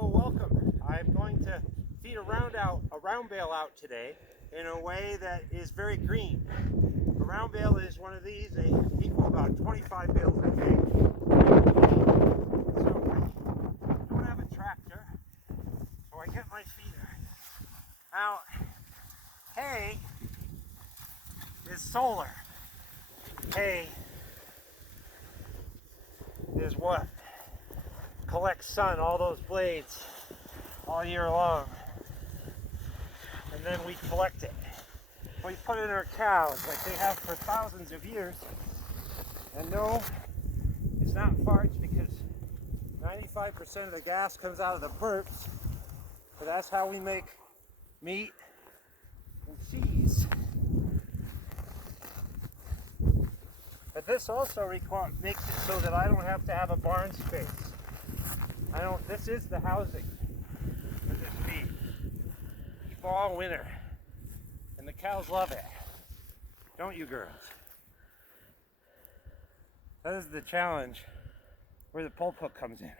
Hello, welcome. I'm going to feed a round bale out today in a way that is very green. A round bale is one of these. They equal about 25 bales a day. So I don't have a tractor, so I get my feeder. Now, hay is solar. Hay is what collects sun, all those blades, all year long. And then we collect it. We put it in our cows like they have for thousands of years. And no, it's not farts because 95% of the gas comes out of the burps. But that's how we make meat and cheese. But this also makes it so that I don't have to have a barn space. This is the housing for this feed. Fall, winter. And the cows love it. Don't you girls? That is the challenge where the pulp hook comes in.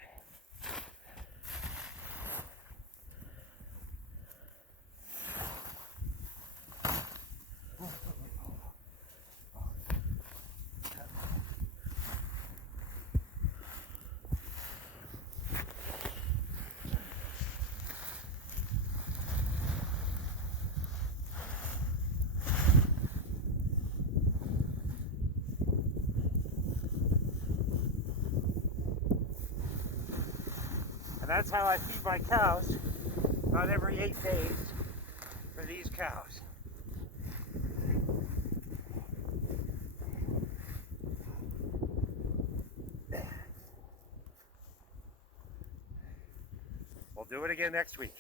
And that's how I feed my cows, about every 8 days for these cows. We'll do it again next week.